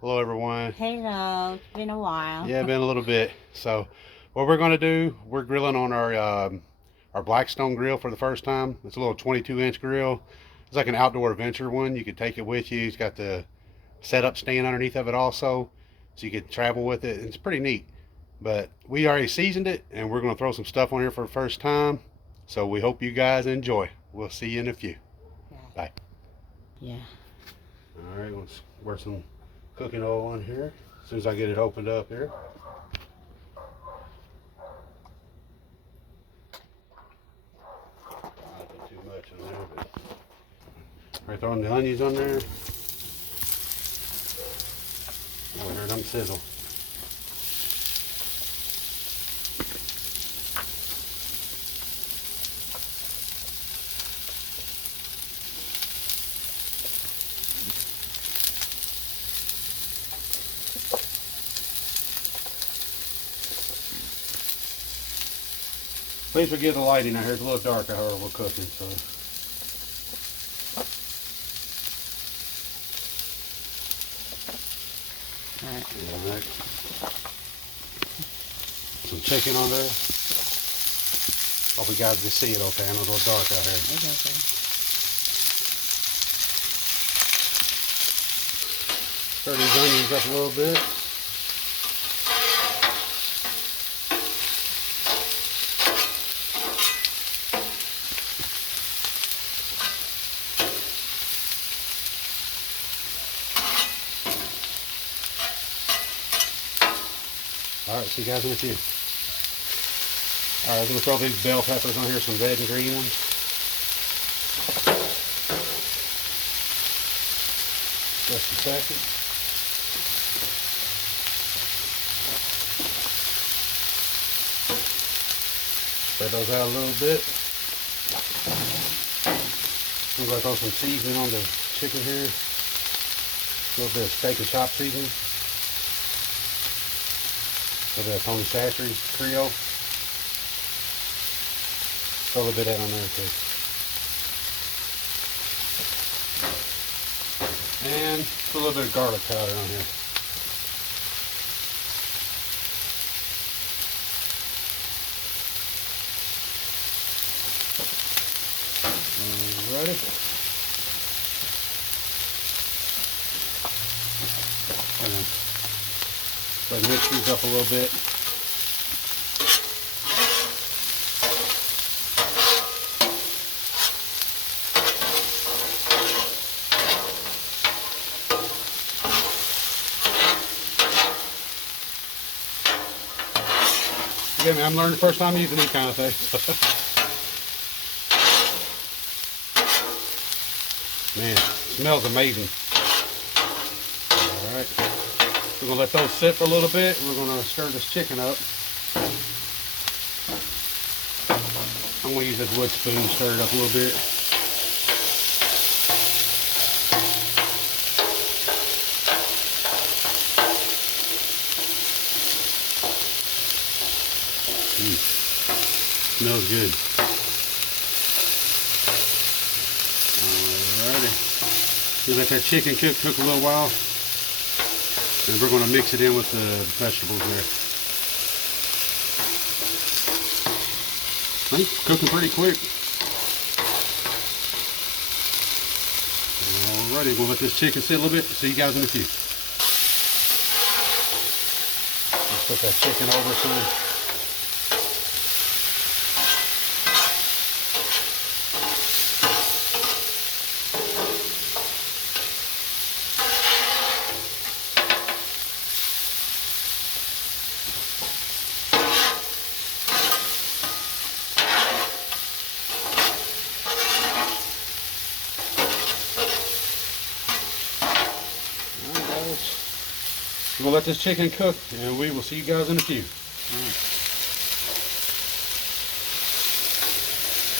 Hello, everyone. Hello, it's been a while. Yeah, been a little bit. So, what we're going to do, we're grilling on our Blackstone grill for the first time. It's a little 22-inch grill. It's like an outdoor adventure one. You could take it with you. It's got the setup stand underneath of it also, so you could travel with it. It's pretty neat. But we already seasoned it, and we're going to throw some stuff on here for the first time. So we hope you guys enjoy. We'll see you in a few. Bye. Yeah. All right, let's wear some cooking oil on here as soon as I get it opened up here. Not do too much on there, but all right, throwing the onions on there. Oh, we heard them sizzle. Please forgive the lighting out here. It's a little dark out here we're cooking, so. All right. Some chicken on there. Hope you guys can see it okay. I know it's a little dark out here. It's okay. Stir these onions up a little bit. Alright, see you guys in a few. Alright, I'm going to throw these bell peppers on here, some red and green ones. Just a second. Spread those out a little bit. I'm going to throw some seasoning on the chicken here. A little bit of steak and chop seasoning. A little bit of Tony Chachery Creole. Throw a little bit of that on there too. And a little bit of garlic powder on here. Alrighty. So mix these up a little bit. Again, I'm learning the first time using these kind of things. Man, it smells amazing. Alright. We're going to let those sit for a little bit. We're going to stir this chicken up. I'm going to use this wood spoon to stir it up a little bit. Smells good. Alrighty. We let that chicken cook a little while. And we're going to mix it in with the vegetables there. I think it's cooking pretty quick. Alrighty, we'll let this chicken sit a little bit. See you guys in a few. Let's put that chicken over some. We'll let this chicken cook, and we will see you guys in a few.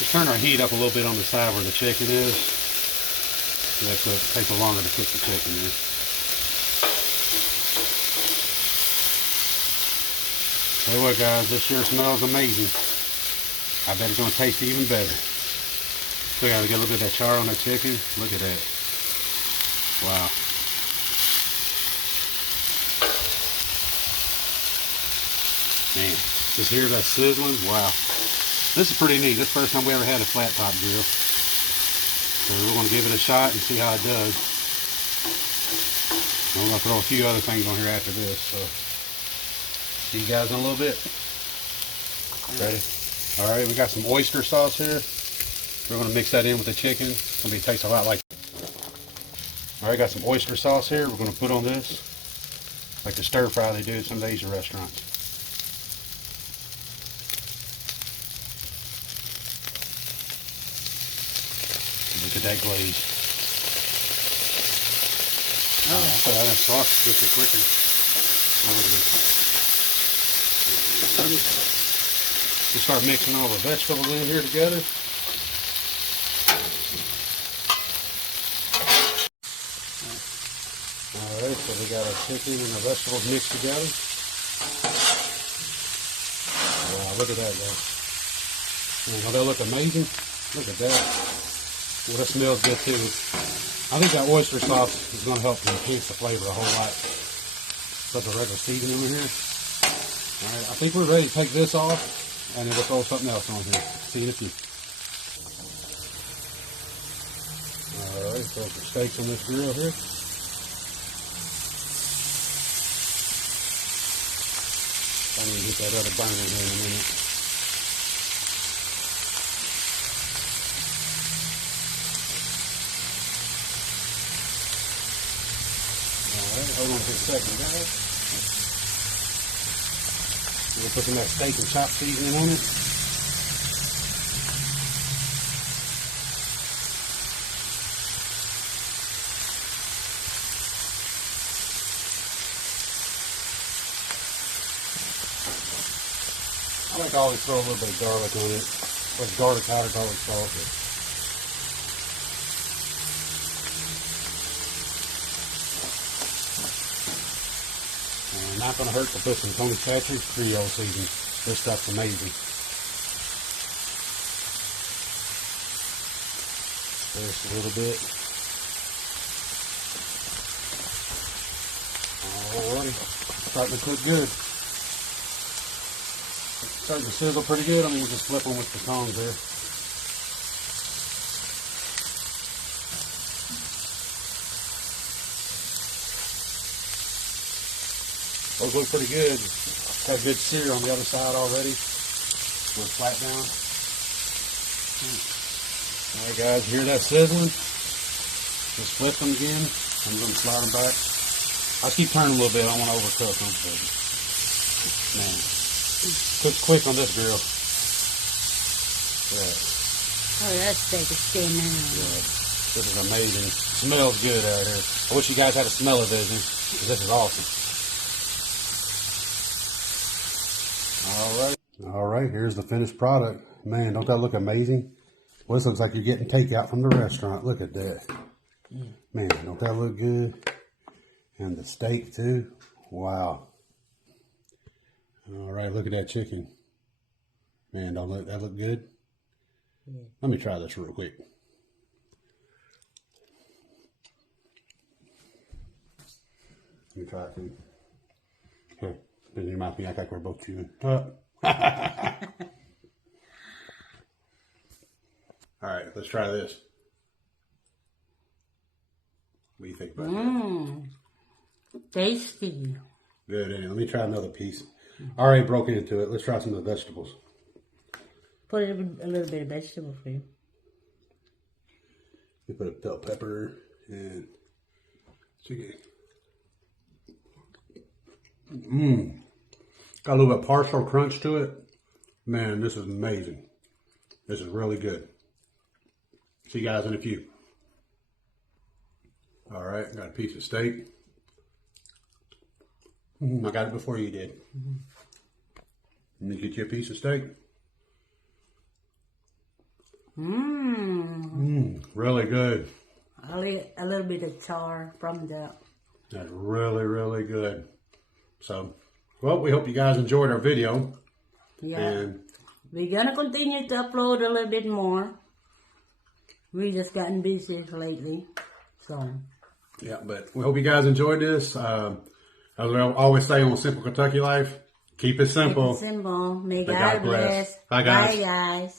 Just turn our heat up a little bit on the side where the chicken is. That takes a little longer to cook the chicken there. Tell you what, guys, this sure smells amazing. I bet it's going to taste even better. So I got to get a little bit of that char on that chicken. Look at that. Wow. Man, just hear that sizzling. Wow. This is pretty neat. This is the first time we ever had a flat top grill. So we're going to give it a shot and see how it does. I'm going to throw a few other things on here after this. So, see you guys in a little bit. Ready? All right, we got some oyster sauce here. We're going to mix that in with the chicken. It's going to taste a lot like. All right, got some oyster sauce here. We're going to put on this, like the stir fry they do at some of the Asian restaurants. Look at that glaze. Oh, so that sauce is quicker, quicker. Look at this. Just start mixing all the vegetables in here together. Alright, so we got our chicken and our vegetables mixed together. Wow, look at that, guys. Don't that look amazing? Look at that. Well, that smells good too. I think that oyster sauce is going to help enhance the flavor a whole lot. Put the regular seasoning in here. Alright, I think we're ready to take this off, and then we'll throw something else on here. See you in a few. Alright, throw some steaks on this grill here. I'm going to get that other burner here in a minute. Alright, hold on for a second, guys. We're going to put some of that steak and chop seasoning on it. I like to always throw a little bit of garlic on it. With garlic powder, garlic salt. And not going to hurt to put some Tony Chachere's Creole seasoning. This stuff's amazing. Just a little bit. Alrighty, starting to cook good. Starting to sizzle pretty good. I'm going to just flip them with the tongs there. Those look pretty good. Got good sear on the other side already. We're flat down. Alright guys, hear that sizzling? Just flip them again. I'm going to slide them back. I'll keep turning a little bit. I don't want to overcook them. Man. Cooks quick on this grill. Yeah. Oh, that steak is staying in. Yeah. This is amazing. Smells good out here. I wish you guys had a smell of this, because this is awesome. Alright, here's the finished product. Man, don't that look amazing? Well, this looks like you're getting takeout from the restaurant. Look at that. Man, don't that look good? And the steak too. Wow. Alright, look at that chicken. Man, don't that look good? Yeah. Let me try this real quick. Let me try it too. Here, put it in your mouth. Act like we're both chewing. Alright, let's try this. What do you think about that? Tasty. Good, let me try another piece. I already broke into it. Let's try some of the vegetables. Put a little bit of vegetable for you. We put a bell pepper and chicken. Got a little bit of partial crunch to it. Man, this is amazing. This is really good. See you guys in a few. Alright, got a piece of steak. I got it before you did. Let me get you a piece of steak. Really good. A little bit of char from that. That's really, really good. So, well, we hope you guys enjoyed our video. Yeah. And we're going to continue to upload a little bit more. We just gotten busy lately. So. Yeah, but we hope you guys enjoyed this. As I always say on Simple Kentucky Life, Keep it Keep simple. it simple. May May God God bless. bless. Bye, guys. Bye, guys.